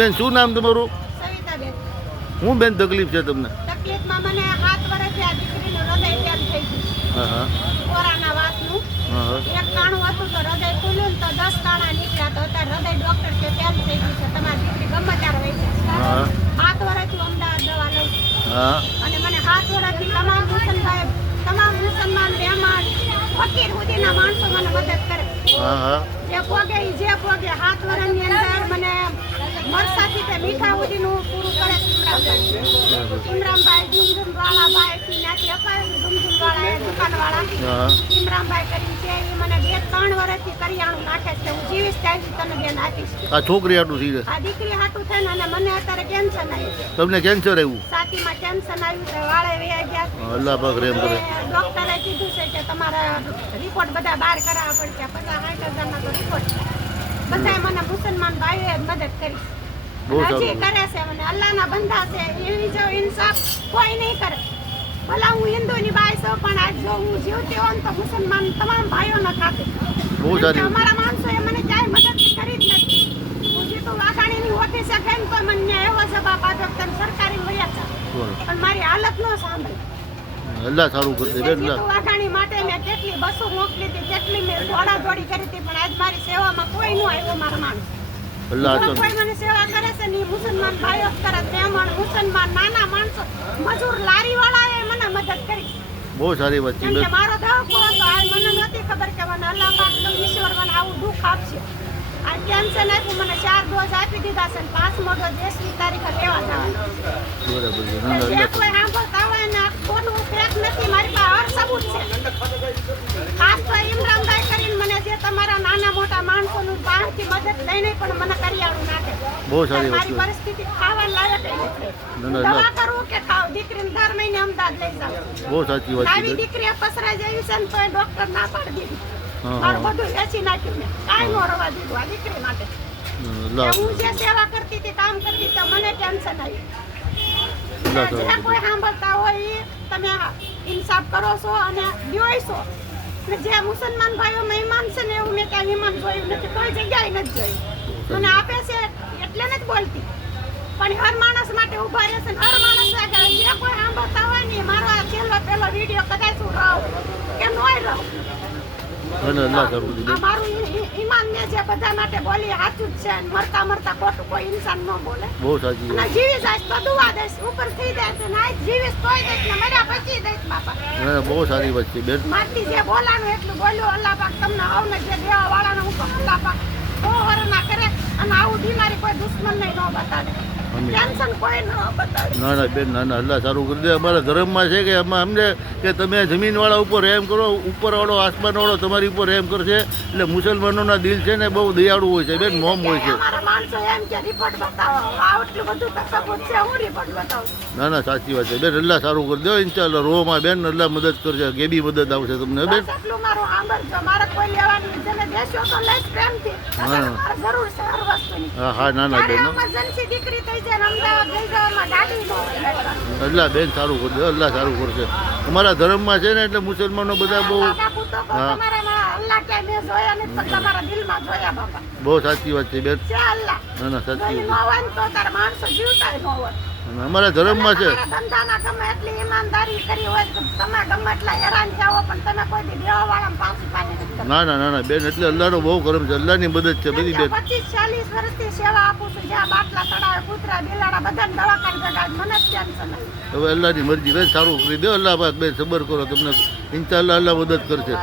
બેન શું નામ તમારું? સવિતાબેન. શું બેન તકલીફ છે તમને? તકલીફમાં મને 7 વર્ષથી આ દીકરીનું હૃદય ફેલ થઈ ગયું. હા હા કોરાના વાતનું હા હા એક કાણું હતું તો હૃદય ખુલ્યું ને તો 10 કાણા નીકળ્યા. તો અત્યારે હૃદય ડોક્ટર કે ફેલ થઈ ગયું છે, તમારી દીકરી ગમે ત્યારે વહી જશે. હા 7 વર્ષથી અમદાવાદ દવા લઉં છું. હા અને મને 7 વર્ષથી તમામ મુસલમાન મહેમાન ફકીર સુધીના માણસો મને મદદ કરે. હા હા જે પોગે 7 વર્ષની અંદર મને મરસાથી તે મીઠા સુધીનું પૂરું કરે. ઇમરાનભાઈ ઝુમઝુમવાળા ભાઈ ત્યાંથી અપાય ઝુમઝુમવાળા દુકાનવાળા હા ઇમરાનભાઈ કરીને છે એ મને 2-3 વર્ષથી કરિયાણું નાખે છે. હું જીવીશ ત્યાંથી તને બેન આપીશ. આ છોકરી આટલું થઈ જાય આ દીકરી હાટું થઈને અને મને અત્યારે કેન્સર આવ્યું છે. તમને કેન્સર આવ્યું? છાતીમાં કેન્સર આવ્યું છે, વાળે વહી ગયા. અલ્લાહ પાક રેમ કરે. ડોક્ટરે કીધું છે કે તમારા રિપોર્ટ બધા બહાર કરાવવા પડશે. 50-60 હજારનો તો રિપોર્ટ છે. બધાએ મને મુસલમાન ભાઈઓએ મદદ કરી. બહુ સારું. હજી કરે છે. મને અલ્લાહના બંદા છે. એવી જો ઇન્સાફ કોઈ નહીં કરે. ભલા હું હિન્દુની બાઈ છું પણ આજ જો હું જીવતી હોઉં તો મુસલમાન તમામ ભાઈઓના ખાતે. બહુ સારી વાત. અમારા માણસોએ મને ક્યાંય મદદ કરી જ નથી. હું જીતું વાઘાણીની ઓફિસે ગઈને તો મને એવો જવાબ આપ્યો કે તમે સરકારી વયા છો. પણ મારી હાલત ન સાંભળી. અલ્લાહ સારું કરી દે બેન. અલ્લાહ જીતુ વાઘાણી માટે મેં કેટલી બસો મોકલી હતી, કેટલી મેં દોડાદોડી કરી હતી, પણ આજ મારી સેવામાં કોઈ ન આવ્યો. મારા માણસ અલ્લાહ જો તો કોઈ મને સેવા કરે છે ને એ મુસલમાન ભાઈઓ જ કરે. મહેમાન મુસલમાન નાના માણસો મજૂર લારી વાળાએ મને મદદ કરી. બહુ સારી વાત છે કેમ બેન. કે મારો દવાખો હતો આ મને નથી ખબર કે મને અલ્લાહ પાકનો ઈશ્વર મને આવું દુઃખ આપશે. આ કેન્સર આપ્યું મને 4 ડોઝ આપી દીધા છે ને 5મો ડોઝ 10મી તારીખે લેવા જવાનો છે. બરાબર છે. ના, ના, જે અલ્લાહ કોઈ સાંભળતા હોય ને ખોટું ફેક નથી, મારી પાસે હર સબૂત છે. ખાસ તો ઇમરાનભાઈ કરીને મને જે તમારા નાના મોટા માણસોનું બહારથી મદદ લઈને પણ મને કરિયાણું નાખે. બહુ સારી વાત મારી છે. પરિસ્થિતિ ખાવા લાયક ના, નથી. ના, દવા કરું કે ખાવ, દીકરીને દર મહિને અમદાવાદ લઈ જાઉં. બહુ સાચી વાત છે આવી બેન. દીકરીએ પસરાઈ જેવી છે ને તોય ડોક્ટર ના પાડી દીધી. હા, મારું હા. બધું વેચી નાખ્યું મેં. કાંઈ ન રવા દીધું આ દીકરી માટે. અલ્લાહ કે હું જે સેવા કરતી હતી, કામ કરતી હતી, મને ટેન્શન આવ્યું. અલ્લાહ જે સારું. કોઈ સાંભળતા હોય ઈ તમે ઇન્સાફ કરો છો અને દ્યોય છો. ને જે મુસલમાન ભાઈઓ મહેમાન છે ને એવું મેં ત્યાં મહેમાન જોયું નથી, કોઈ જગ્યાએ નથી જોયું. મને આપે છે એટલે નથી બોલતી, પણ હર માણસ માટે ઉભા રહેશે ને હર માણસ જે કોઈ સાંભળતા હોય ને મારો આ પહેલો વિડીયો કદાચ હું રહું કે નોય રહું. ના, ના, અલ્લાહ સારું કરી દે. આ મારું ઈમાન ને જે બધા માટે બોલી સાચું જ છે. અને મરતા મરતા ખોટું કોઈ ઇન્સાન ન બોલે. બહુ સાચી અને વાત. જીવી જાય તો દુઆ દઈશ, ઉપર થઈ જાય તો ના જીવીશ તોય દઈશ ને મર્યા પછી દઈશ બાપા. ના, ના, બહુ સારી વાત છે બેન. મારથી જે બોલાનું એટલું બોલ્યો અલ્લાહ પાક તમને આવને જે દેવા વાળાને હુકમ અલ્લાહ પાક ના કરે અને આવું બીમારી કોઈ દુશ્મન નહીં ન બતાડે. ટેન્શન કોઈ ન બતાડે. ના ના બેન, ના ના, અલ્લાહ સારું કરી દે. અમારા ધર્મમાં છે કે એમાં સમજે કે તમે જમીનવાળા ઉપર રહેમ કરો, ઉપરવાળો આસમાનવાળો તમારી ઉપર રહેમ કરશે. એટલે મુસલમાનોના દિલ છે ને બહુ દયાળુ હોય છે બેન, મોમ હોય છે. અમારા માણસો એમ કે રિપોર્ટ બતાવો. આટલું બધું તો સબૂત છે, હું રિપોર્ટ બતાવું. ના ના, સાચી વાત છે બેન. અલ્લાહ સારું કરી દે ઇન્શાલ્લાહ. રોમાં બેન અલ્લાહ મદદ કરશે, કેબી મદદ આવશે તમને બેન. બસ એટલું મારું સાંભળજો. મારે કોઈ લેવાની તમે દેશો તો લઈશ પ્રેમથી. હા. મારે જરૂર છે હર વસ્તુની. હા હા, ના ના મારે બેન. emergency દીકરી થઈ જાય ને અમદાવાદ લઈ જવામાં ગાડી ન હોય. અલ્લાહ બેન સારું કરી દે, અલ્લાહ સારું કરશે. અમારા ધર્મમાં છે ને એટલે મુસલમાનો બધા બહુ બાપુ તો કહું, હા. તમારામાં અલ્લાહ ક્યાંય મેં જોયા નથી, પણ તમારા દિલમાં જોયા બાપા. બહુ સાચી વાત છે બેન. છે અલ્લાહ. ના ના, સાચી જોઈ ન વાત હોય ને તો તારા માણસો જીવતાય ન હોય. છે. અમારા ધર્મમાં છે. તમારા ધંધાના ગમે એટલી ઈમાનદારી કરી હોય તો તમે ગમે એટલા હેરાન જાઓ પણ તમે કોઈ દી દેવાવાળાને પાછી પાછી નથી કરતા. ના ના ના ના બેન, એટલે અલ્લાહનો બહુ કરમ છે, અલ્લાહની મદદ છે બધી બેન. 25-40 વર્ષથી સેવા આપું છું. જ્યાં બાટલા ચડાવે, કૂતરા બિલાડા બધાને દવાખાને જગાડ, મને જ ટેન્શન નથી. હવે અલ્લાહની મરજી બેન, સારું કરી દે અલ્લાહ પાક બેન. સબર કરો, તમને ઇન્શાલ્લાહ અલ્લાહ મદદ કરશે.